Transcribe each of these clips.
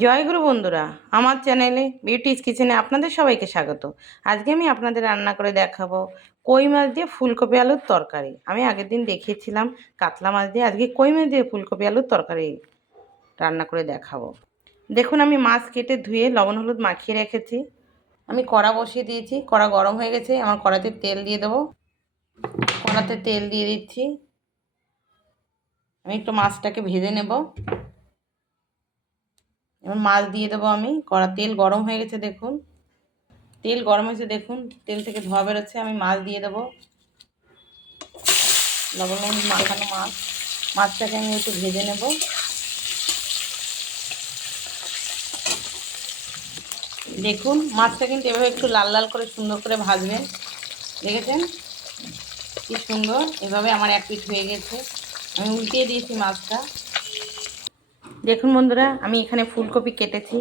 জয়গুরু বন্ধুরা, আমার চ্যানেলে বিউটিস কিচেনে আপনাদের সবাইকে স্বাগত। আজকে আমি আপনাদের রান্না করে দেখাবো কই মাছ দিয়ে ফুলকপি আলুর তরকারি। আমি আগের দিন দেখিয়েছিলাম কাতলা মাছ দিয়ে, আজকে কই মাছ দিয়ে ফুলকপি আলুর তরকারি রান্না করে দেখাবো। দেখুন, আমি মাছ কেটে ধুয়ে লবণ হলুদ মাখিয়ে রেখেছি। আমি কড়া বসিয়ে দিয়েছি, কড়া গরম হয়ে গেছে। আমার কড়াতে তেল দিয়ে দেবো। কড়াতে তেল দিয়ে দিচ্ছি। আমি একটু মাছটাকে ভেজে নেব। এবার মাছ দিয়ে দেবো আমি। তেল গরম হয়ে গেছে, দেখুন তেল গরম হয়েছে, দেখুন তেল থেকে ধোয়া বেরোচ্ছে। আমি মাছ দিয়ে দেবো, লবণ হলুদ মাখানো মাছ। মাছটাকে আমি একটু ভেজে নেব। দেখুন, মাছটা কিন্তু এভাবে একটু লাল লাল করে সুন্দর করে ভাজবেন। দেখেছেন কি সুন্দর? এভাবে আমার এক পিঠ হয়ে গেছে। আমি উল্টিয়ে দিয়েছি মাছটা। দেখুন বন্ধুরা, আমি এখানে ফুলকপি কেটেছি।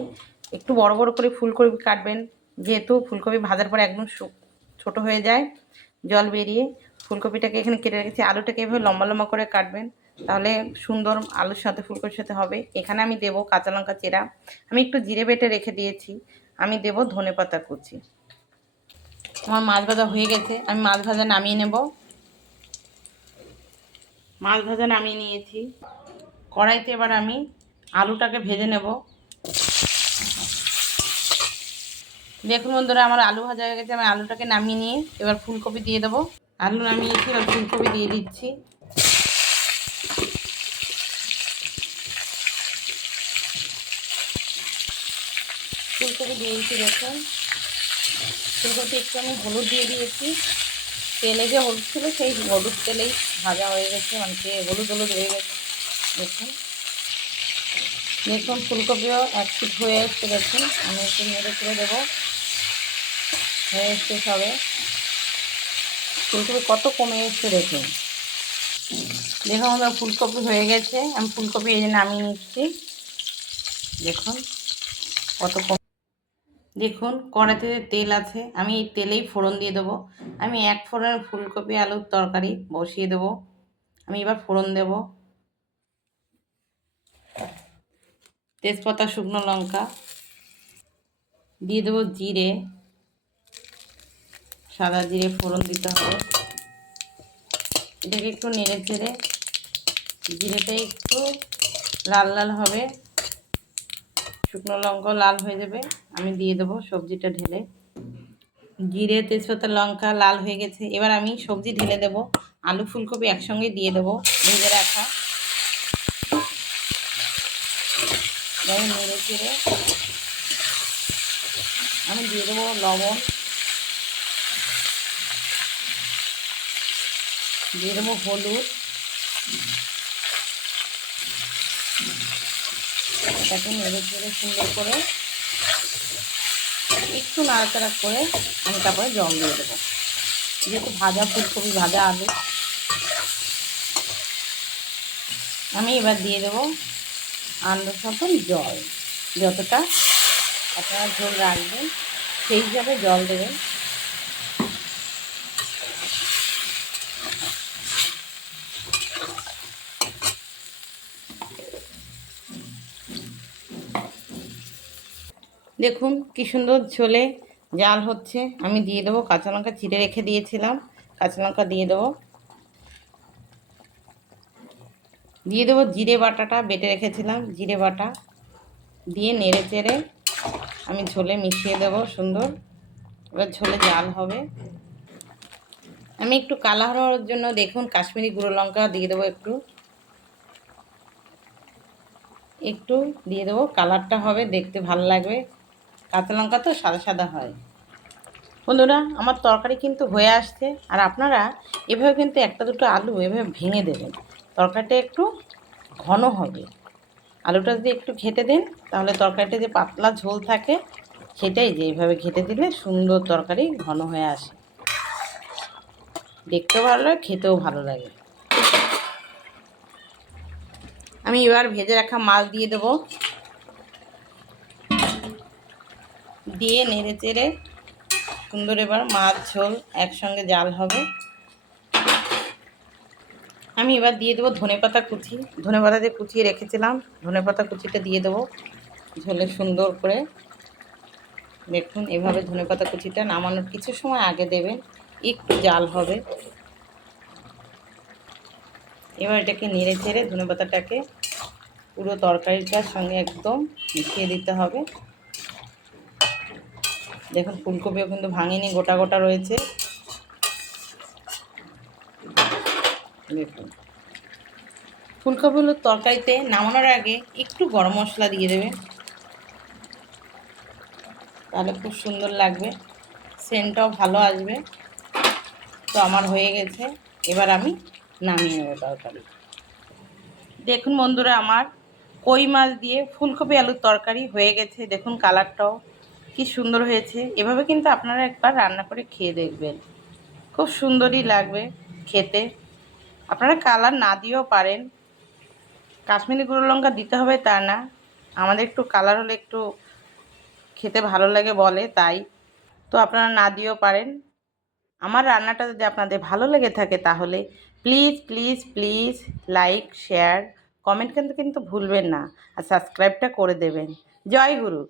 একটু বড় বড় করে ফুলকপি কাটবেন, যেহেতু ফুলকপি ভাজার পর একদম ছোট হয়ে যায় জল বেরিয়ে। ফুলকপিটাকে এখানে কেটে রেখেছি। আলুটাকে এভাবে লম্বা লম্বা করে কাটবেন, তাহলে সুন্দর আলুর সাথে ফুলকপির সাথে হবে। এখানে আমি দেবো কাঁচা লঙ্কা চেরা। আমি একটু জিরে বেটে রেখে দিয়েছি। আমি দেবো ধনেপাতা কুচি। আমার মাছ ভাজা হয়ে গেছে, আমি মাছ ভাজা নামিয়ে নেব। মাছ ভাজা নামিয়ে নিয়েছি। কড়াইতে এবার আমি আলুটাকে ভেজে নেব। দেখুন বন্ধুরা, আমার আলু ভাজা হয়ে গেছে। আমি আলুটাকে নামিয়ে নিয়ে এবার ফুলকপি দিয়ে দেবো। আলু নামিয়েছি, এবার ফুলকপি দিয়ে দিচ্ছি। ফুলকপি দিয়ে দিচ্ছি। দেখুন ফুলকপি একটু আমি হলুদ দিয়ে দিয়েছি। তেলে যে হলুদ ছিল সেই হলুদ তেলেই ভাজা হয়ে গেছে, মানে হলুদ হলুদ হয়ে গেছে। দেখুন দেখুন ফুলকপিও এক পিঠ হয়ে এসছে। দেখুন আমি একটু নেড়ে ছেড়ে দেবো। হয়ে এসছে সবে। ফুলকপি কত কমে এসছে দেখুন। দেখুন আমরা ফুলকপি হয়ে গেছে। আমি ফুলকপি এই যে নামিয়ে নিচ্ছি। দেখুন কত কম। দেখুন কড়াইতে তেল আছে, আমি এই তেলেই ফোড়ন দিয়ে দেবো। আমি এক ফোড়নে ফুলকপি আলুর তরকারি বসিয়ে দেবো। আমি এবার ফোড়ন দেব। তেজপাতা, শুকনো লঙ্কা দিয়ে দেবো, জিরে, সাদা জিরে ফোড়ন দিতে হবে। এটাকে একটু নেড়ে চেড়ে জিরেটা একটু লাল লাল হবে, শুকনো লঙ্কাও লাল হয়ে যাবে, আমি দিয়ে দেবো সবজিটা ঢেলে। জিরে, তেজপাতা, লঙ্কা লাল হয়ে গেছে। এবার আমি সবজি ঢেলে দেবো। আলু ফুলকপি একসঙ্গে দিয়ে দেবো ভেজে রাখা। নেড়ে চেড়ে আমি দিয়ে দেবো লবণ, দিয়ে দেবো হলুদ। এটাকে নেড়ে চেড়ে সুন্দর করে একটু নাড়াচাড়া করে আমি তারপরে জল দিয়ে দেবো। যেহেতু ভাজা ফুলকপি, ভাজা আলু, আমি এবার দিয়ে দেবো আন্দাজ মতন জল। যতটা আপনারা ঝোল রাখবেন সেই হিসাবে জল দেবেন। দেখুন কি সুন্দর ঝোলে জাল হচ্ছে। আমি দিয়ে দেবো কাঁচা লঙ্কা চিড়ে রেখে দিয়েছিলাম, কাঁচা লঙ্কা দিয়ে দেবো। দিয়ে দেবো জিরে বাটাটা বেটে রেখেছিলাম, জিরে বাটা দিয়ে নেড়ে চেড়ে আমি ঝোলে মিশিয়ে দেবো সুন্দর। এবার ঝোলে জাল হবে। আমি একটু কালার হওয়ার জন্য দেখুন কাশ্মীরি গুঁড়ো লঙ্কা দিয়ে দেবো, একটু একটু দিয়ে দেবো, কালারটা হবে, দেখতে ভালো লাগবে। কাঁচা লঙ্কা তো সাদা সাদা হয়। বন্ধুরা, আমার তরকারি কিন্তু হয়ে আসছে। আর আপনারা এভাবে কিন্তু একটা দুটো আলু এভাবে ভেঙে দেবেন, তরকারিটা একটু ঘন হবে। আলুটা যদি একটু ঘেটে দেন তাহলে তরকারিটা যে পাতলা ঝোল থাকে সেটাই যে এইভাবে ঘেটে দিলে সুন্দর তরকারি ঘন হয়ে আসে, দেখতেও ভালো লাগে, খেতেও ভালো লাগে। আমি এবার ভেজে রাখা মাছ দিয়ে দেবো, দিয়ে নেড়ে চেড়ে সুন্দর এবার মাছ ঝোল একসঙ্গে জাল হবে। আমি এবার দিয়ে দেবো ধনেপাতা কুচি। ধনেপাতা যে কুচিয়ে রেখেছিলাম, ধনেপাতা কুচিটা দিয়ে দেবো। ঝোলে সুন্দর করে। দেখুন এভাবে ধনেপাতা কুচিটা নামানোর কিছু সময় আগে দেবেন, একটু জাল হবে। এবার এটাকে নেড়ে চেড়ে ধনেপাতাটাকে পুরো তরকারিটার সঙ্গে একদম মিশিয়ে দিতে হবে। দেখুন ফুলকপিও কিন্তু ভাঙিনি, গোটা গোটা রয়েছে। দেখুন ফুলকপিগুলোর তরকারিতে নামানোর আগে একটু গরম মশলা দিয়ে দেবেন, তাহলে খুব সুন্দর লাগবে, সেন্টটাও ভালো আসবে। তো আমার হয়ে গেছে, এবার আমি নামিয়ে নেব তরকারি। দেখুন বন্ধুরা, আমার কই মাছ দিয়ে ফুলকপি আলুর তরকারি হয়ে গেছে। দেখুন কালারটাও কি সুন্দর হয়েছে। এভাবে কিন্তু আপনারা একবার রান্না করে খেয়ে দেখবেন, খুব সুন্দরই লাগবে খেতে। আপনারা কালার না দিয়েও পারেন, কাশ্মীরি গুঁড়ো লঙ্কা দিতে হবে তা না, আমাদের একটু কালার হলে একটু খেতে ভালো লাগে বলে, তাই। তো আপনারা না দিয়েও পারেন। আমার রান্নাটা যদি আপনাদের ভালো লেগে থাকে তাহলে please please please like, share, comment কিন্তু ভুলবেন না, আর সাবস্ক্রাইবটা করে দেবেন। জয় গুরু।